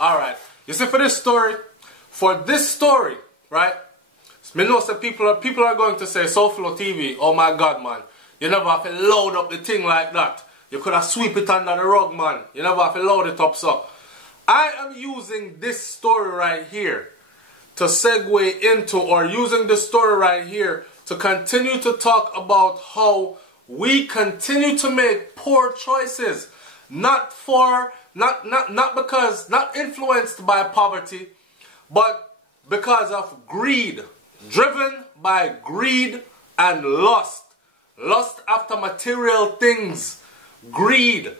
Alright. You see, for this story, right? Me know that people are going to say, SouFLoTV, oh my God, man. You never have to load up the thing like that. You could have sweep it under the rug, man. You never have to load it up, so. I am using this story right here to segue into, or using this story right here to continue to talk about how we continue to make poor choices. Not influenced by poverty, but because of greed. Driven by greed and lust. Lust after material things. Greed.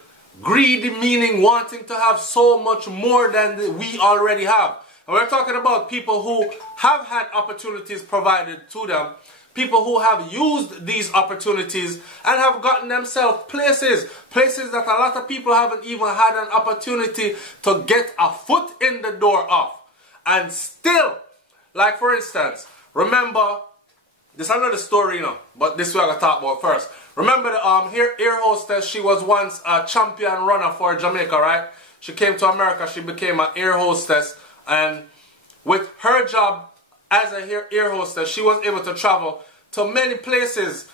Greed meaning wanting to have so much more than we already have. And we're talking about people who have had opportunities provided to them. People who have used these opportunities and have gotten themselves places. Places that a lot of people haven't even had an opportunity to get a foot in the door of. And still, like for instance, remember, this is another story, you know, but this we're going to talk about first. Remember the air hostess, she was once a champion runner for Jamaica, right? She came to America, she became an air hostess, and with her job as an air hostess, she was able to travel to many places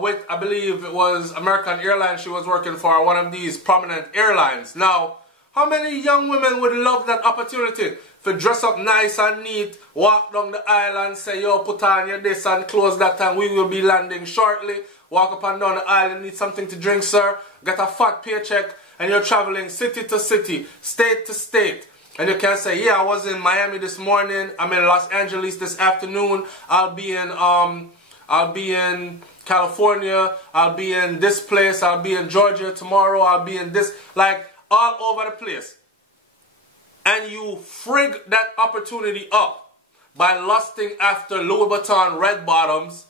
with, I believe it was American Airlines she was working for, one of these prominent airlines. Now, how many young women would love that opportunity? To dress up nice and neat, walk down the aisle and say, yo, put on your this and close that and we will be landing shortly. Walk up and down the aisle and need something to drink, sir. Get a fat paycheck and you're traveling city to city, state to state. And you can say, yeah, I was in Miami this morning. I'm in Los Angeles this afternoon. I'll be in California. I'll be in this place. I'll be in Georgia tomorrow. I'll be in this, like all over the place. And you frig that opportunity up by lusting after Louis Vuitton red bottoms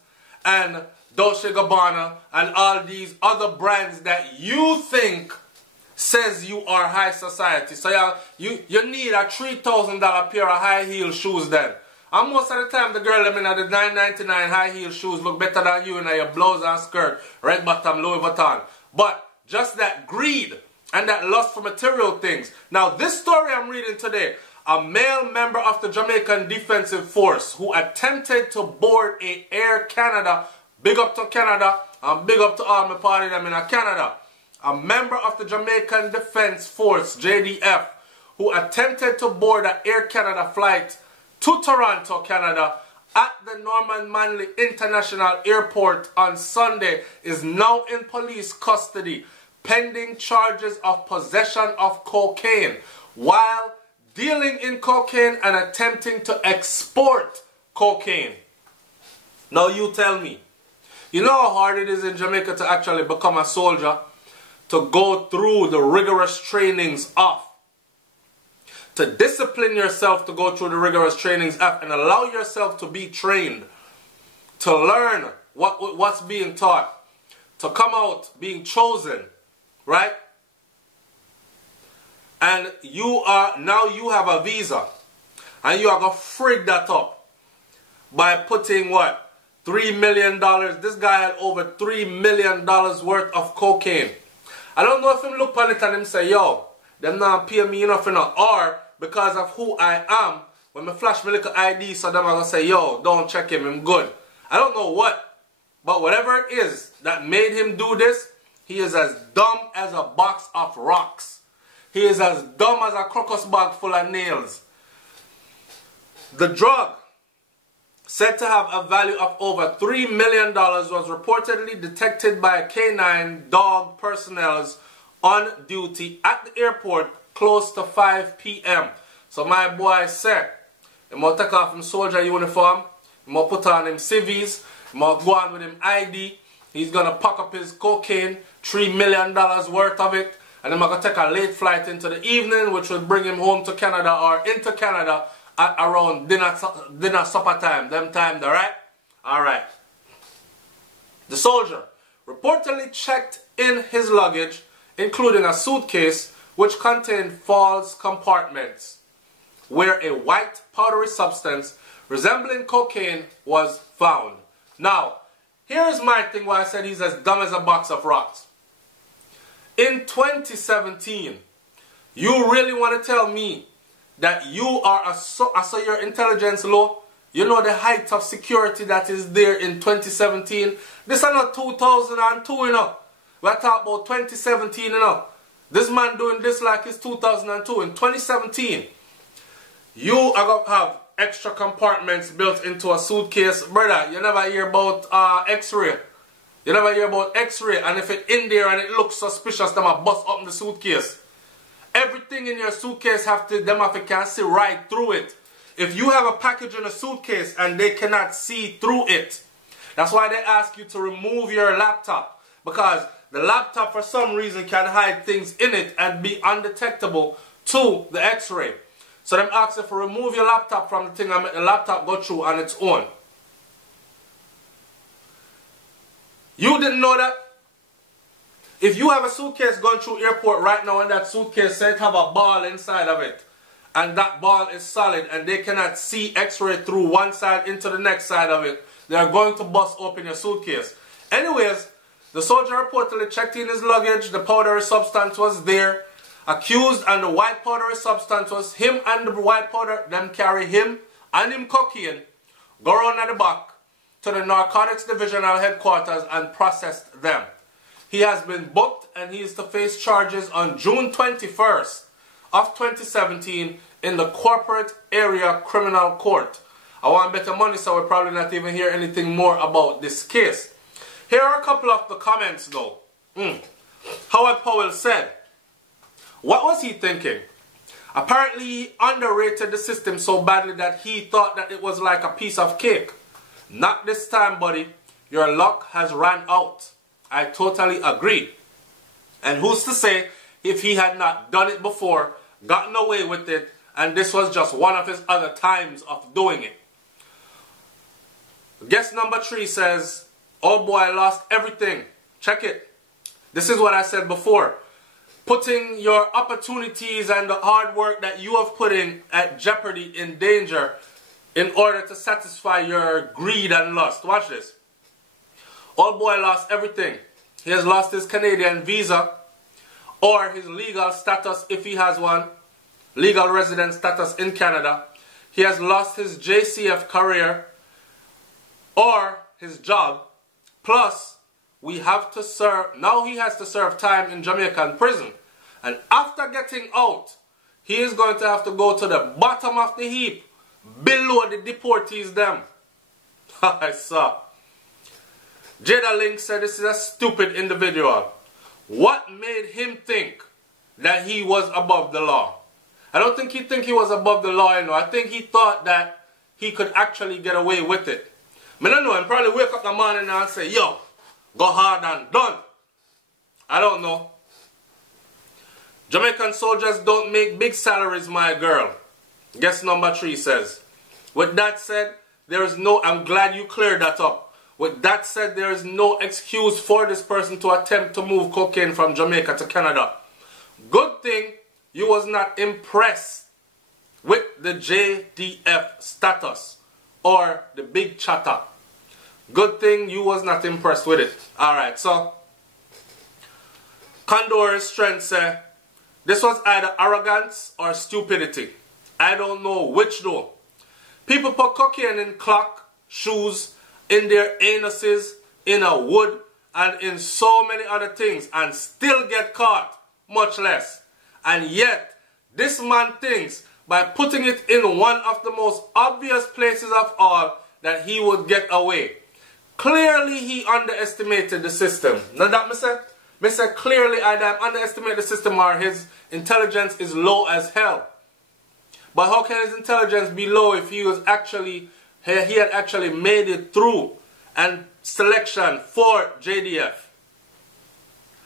and Dolce & Gabbana and all these other brands that you think says you are high society. So you need a $3,000 pair of high heel shoes then. And most of the time the girl them in the $9.99 high heel shoes look better than you in your blouse and skirt, red bottom Louis Vuitton. But just that greed and that lust for material things. Now this story I'm reading today, a male member of the Jamaican Defensive Force who attempted to board a Air Canada, big up to Canada and big up to all my party them in Canada. A member of the Jamaican Defense Force, JDF, who attempted to board an Air Canada flight to Toronto, Canada at the Norman Manley International Airport on Sunday is now in police custody, pending charges of possession of cocaine while dealing in cocaine and attempting to export cocaine. Now you tell me, you know how hard it is in Jamaica to actually become a soldier? To go through the rigorous trainings of, to discipline yourself to go through the rigorous trainings of and allow yourself to be trained, to learn what's being taught, to come out being chosen. Right? And you have a visa. And you are going to frig that up by putting what? $3 million. This guy had over $3 million worth of cocaine. I don't know if him look on it and him say, yo, them not pay me enough enough. Or because of who I am, when I flash my little ID, so them are going to say, yo, don't check him, I'm good. I don't know what. But whatever it is that made him do this, he is as dumb as a box of rocks. He is as dumb as a crocus bag full of nails. The drug, said to have a value of over $3 million, was reportedly detected by K9 dog personnel on duty at the airport close to 5 p.m. So my boy said, he must take off his soldier uniform, he must put on him civvies, he must go on with him ID, he's going to pack up his cocaine, $3 million worth of it, and then I'm going to take a late flight into the evening, which would bring him home to Canada or into Canada at around dinner supper time. Them time, alright? Alright. The soldier reportedly checked in his luggage, including a suitcase which contained false compartments, where a white powdery substance resembling cocaine was found. Now, here's my thing why I said he's as dumb as a box of rocks. In 2017, you really want to tell me that you are so your intelligence low. You know the height of security that is there in 2017. This is not 2002, you know. We're talking about 2017, you know. This man doing this like it's 2002. In 2017, you are going to have extra compartments built into a suitcase. Brother, you never hear about X-ray. You never hear about X-ray. And if it's in there and it looks suspicious, them a bust up in the suitcase. Everything in your suitcase them can see right through it. If you have a package in a suitcase and they cannot see through it, that's why they ask you to remove your laptop. Because the laptop for some reason can hide things in it and be undetectable to the X-ray. So them ask you to remove your laptop from the thing and make the laptop go through on its own. You didn't know that? If you have a suitcase going through airport right now and that suitcase said have a ball inside of it, and that ball is solid and they cannot see X-ray through one side into the next side of it, they are going to bust open your suitcase. Anyways, the soldier reportedly checked in his luggage. The powdery substance was there. Accused and the white powdery substance was him and the white powder. Them carry him and him cocaine, go around at the back to the Narcotics Divisional Headquarters and processed them. He has been booked and he is to face charges on June 21st of 2017 in the Corporate Area Criminal Court. I want better money, so we'll probably not even hear anything more about this case. Here are a couple of the comments though. Howard Powell said, what was he thinking? Apparently he underrated the system so badly that he thought that it was like a piece of cake. Not this time, buddy. Your luck has ran out. I totally agree. And who's to say if he had not done it before, gotten away with it, and this was just one of his other times of doing it. Guest number 3 says, oh boy, I lost everything. Check it. This is what I said before. Putting your opportunities and the hard work that you have put in at jeopardy, in danger, in order to satisfy your greed and lust. Watch this. Old boy lost everything. He has lost his Canadian visa or his legal status if he has one, legal resident status in Canada. He has lost his JCF career or his job. Plus, we have to serve, now he has to serve time in Jamaican prison. And after getting out, he is going to have to go to the bottom of the heap, below the deportees them. I saw. Jada Link said this is a stupid individual. What made him think that he was above the law? I don't think he was above the law, you know. I think he thought that he could actually get away with it. I don't know, and probably wake up in the morning and say, yo, go hard and done. I don't know. Jamaican soldiers don't make big salaries, my girl. Guest number 3 says. With that said, there is no, I'm glad you cleared that up. With that said, there is no excuse for this person to attempt to move cocaine from Jamaica to Canada. Good thing you was not impressed with the JDF status or the big chatter. Good thing you was not impressed with it. Alright, so Condor's strength said, this was either arrogance or stupidity. I don't know which though. People put cocaine in clock, shoes, in their anuses, in a wood, and in so many other things, and still get caught, much less. And yet, this man thinks, by putting it in one of the most obvious places of all, that he would get away. Clearly, he underestimated the system. Now that me say clearly I underestimate the system, or his intelligence is low as hell. But how can his intelligence be low if he had actually made it through and selection for JDF?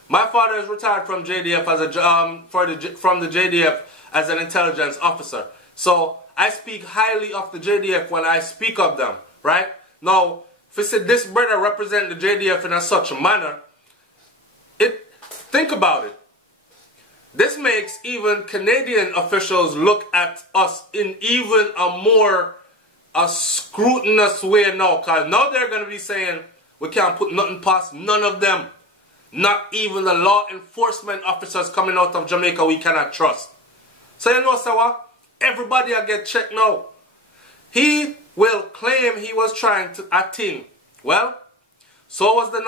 My father is retired from JDF as from the JDF as an intelligence officer. So I speak highly of the JDF when I speak of them, right? Now, if you say this brother represent the JDF in such a manner, think about it. This makes even Canadian officials look at us in even a scrutinous way now, because now they're going to be saying we can't put nothing past none of them. Not even the law enforcement officers coming out of Jamaica we cannot trust. So you know, so what? everybody will get checked now. He will claim he was trying to attain. Well, so was the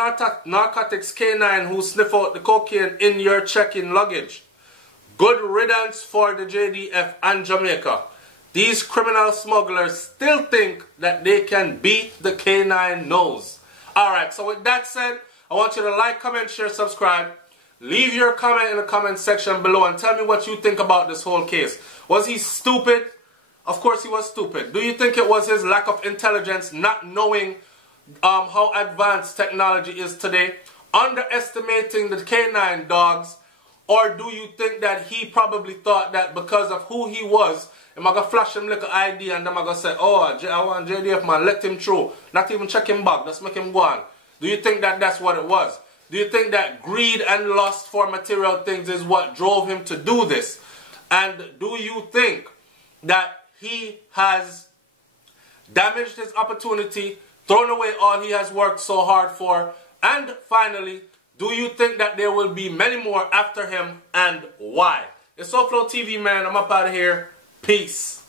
narcotics K9 who sniff out the cocaine in your check-in luggage. Good riddance for the JDF and Jamaica. These criminal smugglers still think that they can beat the K9 nose. Alright, so with that said, I want you to like, comment, share, subscribe. Leave your comment in the comment section below and tell me what you think about this whole case. Was he stupid? Of course he was stupid. Do you think it was his lack of intelligence, not knowing how advanced technology is today, underestimating the K9 dogs? Or do you think that he probably thought that because of who he was, I'm going to flash him like an ID and I'm going to say, oh, I want JDF man, let him through. Not even check him back, just make him go on. Do you think that that's what it was? Do you think that greed and lust for material things is what drove him to do this? And do you think that he has damaged his opportunity, thrown away all he has worked so hard for? And finally, do you think that there will be many more after him, and why? It's SouFLoTV, man. I'm up out of here. Peace.